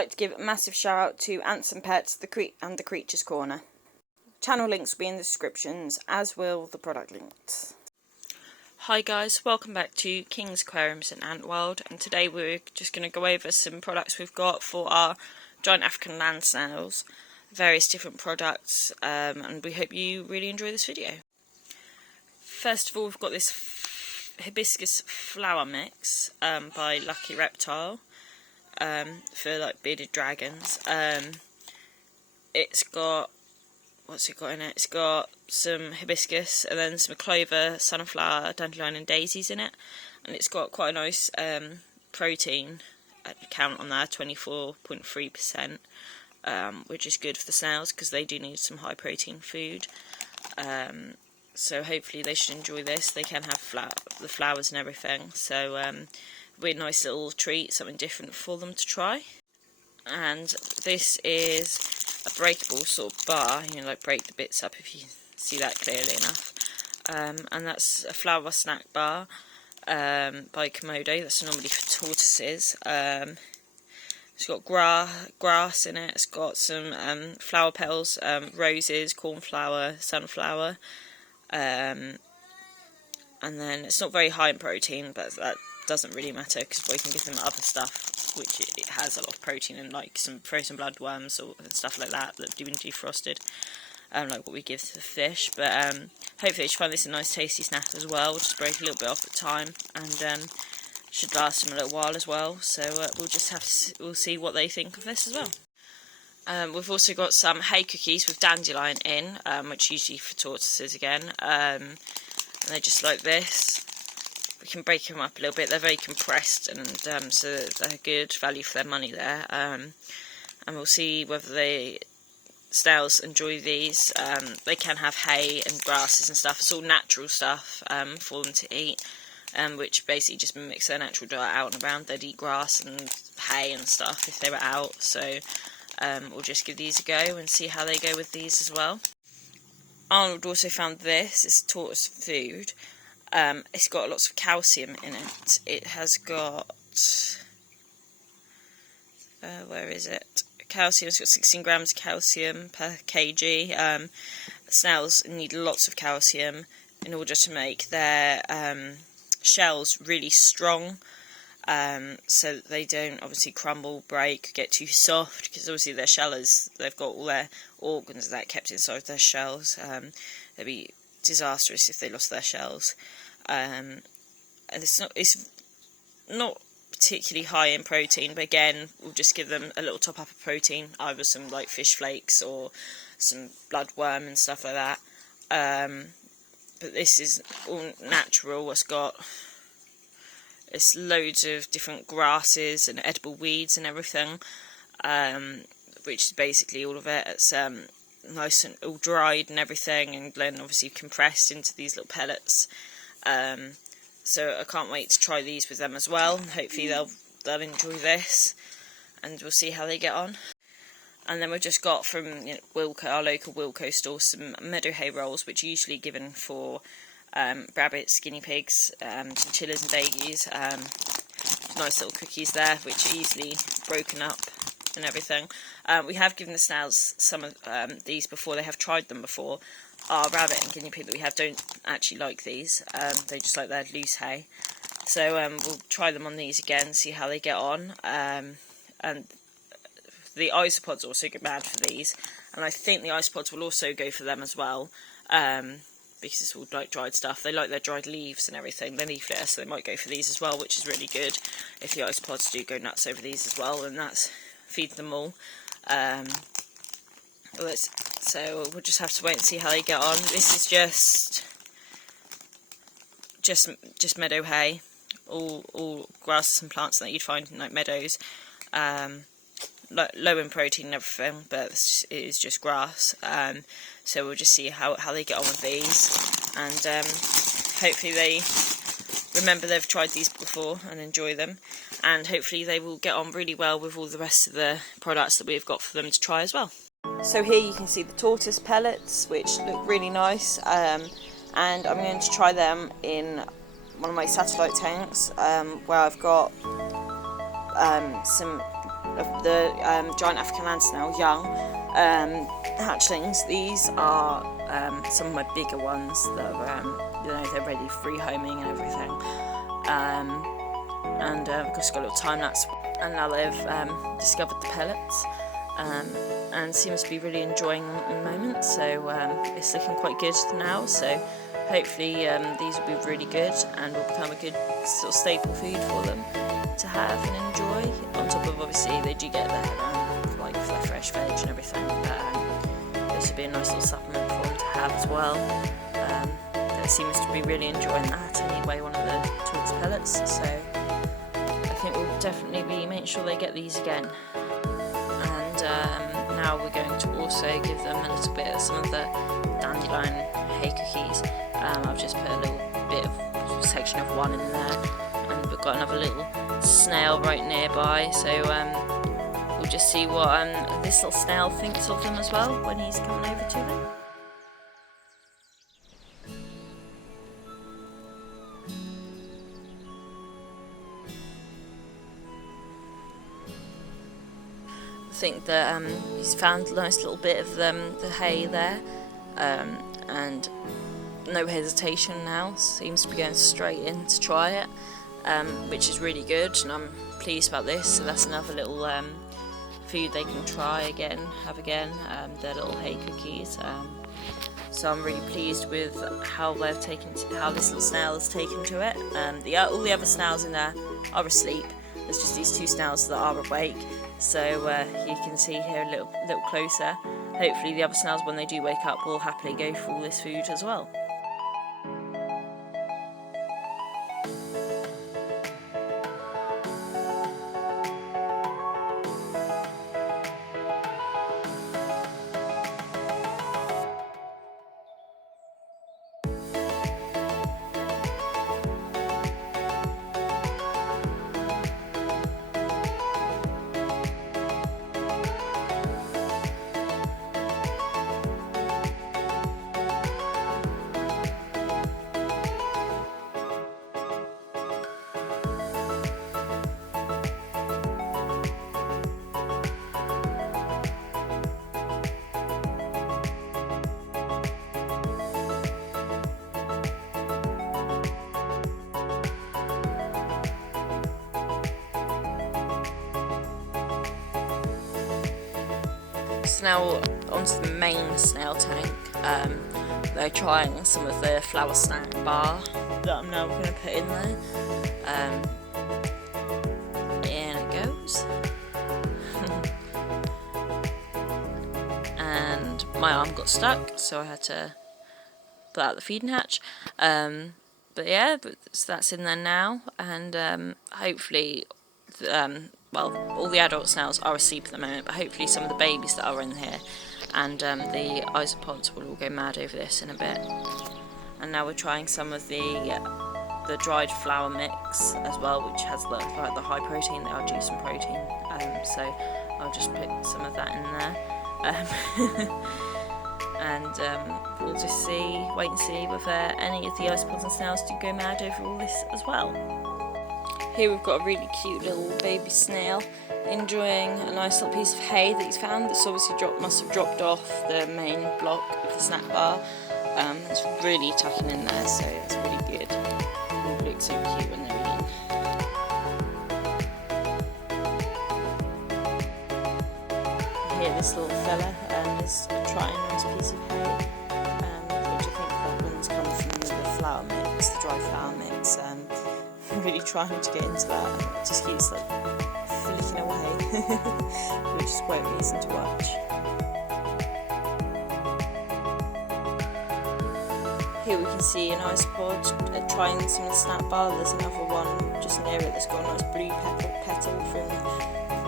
like to give a massive shout out to Ants and Pets, and the Creatures Corner. Channel links will be in the descriptions, as will the product links. Hi guys, welcome back to King's Aquariums and Ant World, and today we're just going to go over some products we've got for our Giant African Land Snails, various different products, and we hope you really enjoy this video. First of all, we've got this hibiscus flower mix by Lucky Reptile for like bearded dragons. It's got, what's it got in it? It's got some hibiscus and then some clover, sunflower, dandelion and daisies in it, and it's got quite a nice protein count on there, 24.3%, which is good for the snails because they do need some high protein food. So hopefully they should enjoy this. They can have the flowers and everything, so it'll be a nice little treat, something different for them to try. And this is a breakable sort of bar, you know, like break the bits up if you see that clearly enough. And that's a flower snack bar by Komodo. That's normally for tortoises. It's got grass in it. It's got some flower petals, roses, cornflower, sunflower. And then it's not very high in protein, but that doesn't really matter because we can give them other stuff which it has a lot of protein in, like some frozen bloodworms or stuff like that that have been defrosted, like what we give to the fish. But hopefully you find this a nice tasty snack as well. We'll just break a little bit off at a time, and should last them a little while as well. So we'll see what they think of this as well. We've also got some hay cookies with dandelion in, which usually for tortoises again, and they're just like this. We can break them up a little bit. They're very compressed, and so they're good value for their money there. And we'll see whether the snails enjoy these. They can have hay and grasses and stuff. It's all natural stuff for them to eat, which basically just mimics their natural diet out and around. They'd eat grass and hay and stuff if they were out. So we'll just give these a go and see how they go with these as well. Arnold also found this. It's tortoise food. It's got lots of calcium in it. It has got, where is it? Calcium, it's got 16 grams of calcium per kg. Snails need lots of calcium in order to make their shells really strong, so that they don't obviously crumble, break, get too soft, because obviously their shell they've got all their organs that kept inside their shells. It'd be disastrous if they lost their shells. And it's not particularly high in protein, but again we'll just give them a little top up of protein, either some like fish flakes or some bloodworm and stuff like that. But this is all natural. It's loads of different grasses and edible weeds and everything, which is basically all of it. It's nice and all dried and everything, and then obviously compressed into these little pellets. So I can't wait to try these with them as well. Hopefully they'll enjoy this, and we'll see how they get on. And then we've just got from Wilko, our local Wilko store, some Meadow Hay Rolls, which are usually given for rabbits, guinea pigs, chinchillas and daisies. Nice little cookies there, which are easily broken up and everything. We have given the snails some of these before. They have tried them before. Our rabbit and guinea pig that we have don't actually like these. They just like their loose hay. So we'll try them on these again, see how they get on. And the isopods also go bad for these, and I think the isopods will also go for them as well, because it's all like dried stuff. They like their dried leaves and everything. They're leaf litter, so they might go for these as well, which is really good if the isopods do go nuts over these as well, and that's feed them all. So we'll just have to wait and see how they get on. This is just meadow hay, all grasses and plants that you'd find in like meadows. Low in protein and everything, but it is just grass. So we'll just see how they get on with these, and hopefully they remember they've tried these before and enjoy them, and hopefully they will get on really well with all the rest of the products that we've got for them to try as well. So here you can see the Tortoise Pellets, which look really nice, and I'm going to try them in one of my satellite tanks, where I've got some of the Giant African Land Snail young hatchlings. These are some of my bigger ones that are, they're ready for rehoming and everything. And of course got a little time lapse, and now they've discovered the pellets. And seems to be really enjoying them at the moment, so it's looking quite good now, so hopefully these will be really good and will become a good sort of staple food for them to have and enjoy, on top of obviously they do get their like fresh veg and everything, but this would be a nice little supplement for them to have as well. They seems to be really enjoying that anyway, one of the Tortoise Pellets, so I think we'll definitely be making sure they get these again. Now we're going to also give them a little bit of some of the Dandelion Hay Cookies. I've just put a little bit of section of one in there, and we've got another little snail right nearby, so we'll just see what this little snail thinks of them as well when he's coming over to them. I think that he's found a nice little bit of the hay there, and no hesitation now, seems to be going straight in to try it, which is really good, and I'm pleased about this. So that's another little food they can try again, have again, their little hay cookies. So I'm really pleased with how they've taken how this little snail has taken to it. All the other snails in there are asleep. There's just these two snails that are awake. So you can see here a little closer. Hopefully the other snails, when they do wake up, will happily go for all this food as well. So now onto the main snail tank. They're trying some of the flower snack bar that I'm now going to put in there. In it goes. And my arm got stuck, so I had to put out the feeding hatch. But yeah, so that's in there now, and hopefully well, all the adult snails are asleep at the moment, but hopefully some of the babies that are in here and the isopods will all go mad over this in a bit. And now we're trying some of the dried flour mix as well, which has like the high protein, the juice and protein. So I'll just put some of that in there. And we'll just wait and see whether any of the isopods and snails do go mad over all this as well. Here we've got a really cute little baby snail enjoying a nice little piece of hay that he's found. That's obviously must have dropped off the main block of the snack bar. It's really tucking in there, so it's really good. They look so cute when they're eating. Here this little fella is trying a nice piece of hay, which I think that one's come from the flour mix, the dry flour mix. Really trying to get into that. It just keeps like flicking away, which is quite amusing to watch. Here we can see an isopod trying some of the snack bar. There's another one just near it that's got a nice blue petal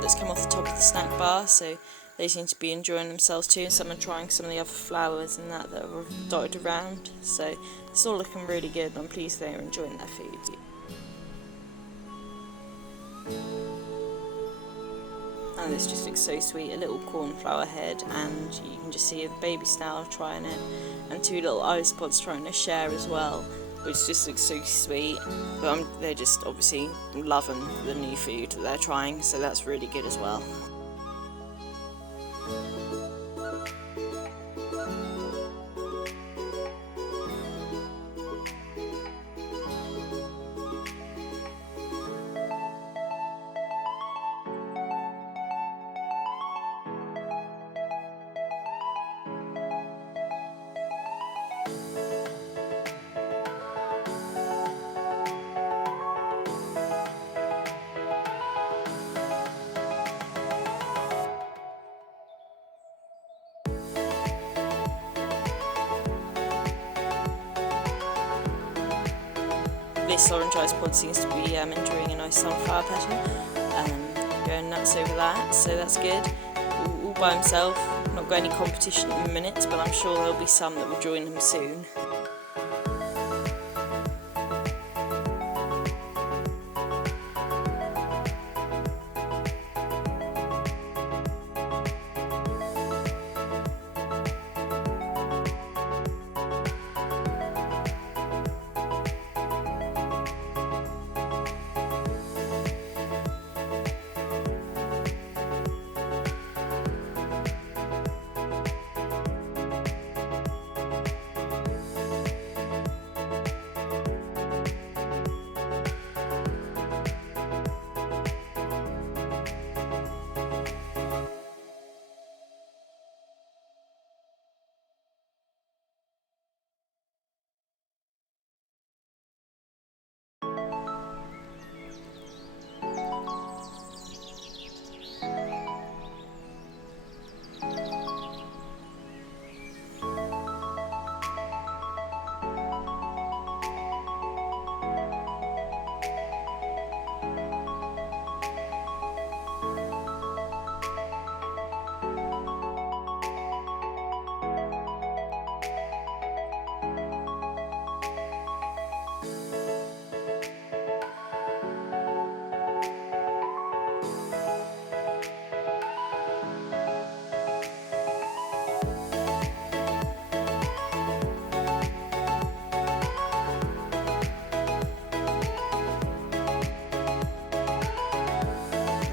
that's come off the top of the snack bar, so they seem to be enjoying themselves too, and some are trying some of the other flowers and that are dotted around, so it's all looking really good, and I'm pleased they're enjoying their food. And this just looks so sweet, a little cornflower head, and you can just see a baby snail trying it, and two little isopods trying to share as well. which just looks so sweet. But they're just obviously loving the new food that they're trying, so that's really good as well. This orange ice pod seems to be enjoying a nice sunflower petal, going nuts over that, so that's good. All by himself, not got any competition in a minute, but I'm sure there'll be some that will join him soon.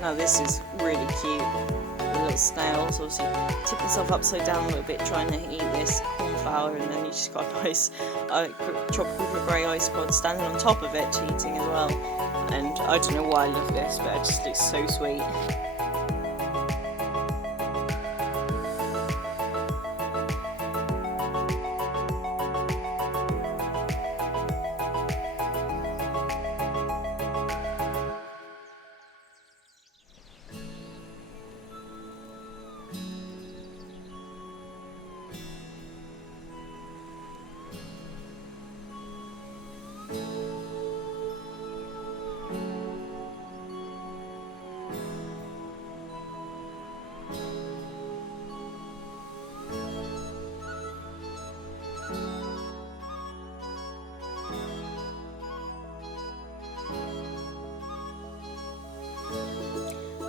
Now this is really cute. The little snails obviously tip himself upside down a little bit trying to eat this cornflower, and then you just got a nice tropical grey ice pod standing on top of it eating as well. And I don't know why I love this, but it just looks so sweet.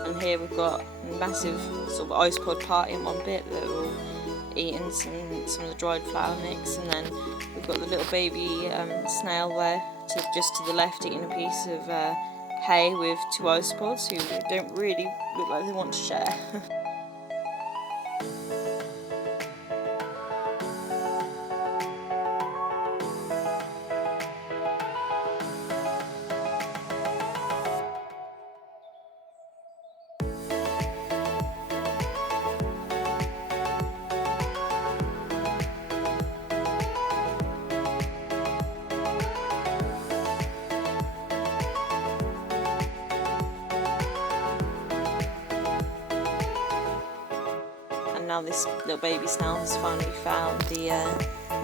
And here we've got a massive sort of ice pod party in one bit that are all eating some of the dried flour mix, and then we've got the little baby snail there just to the left eating a piece of hay with two ice pods who don't really look like they want to share. Now this little baby snail has finally found the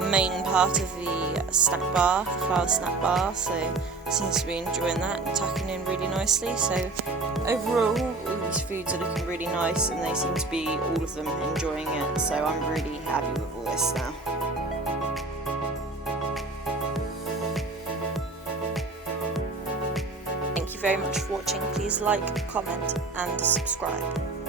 main part of the snack bar, the flour snack bar, so seems to be enjoying that and tucking in really nicely. So overall, all these foods are looking really nice and they seem to be, all of them, enjoying it, so I'm really happy with all this now. Thank you very much for watching. Please like, comment and subscribe.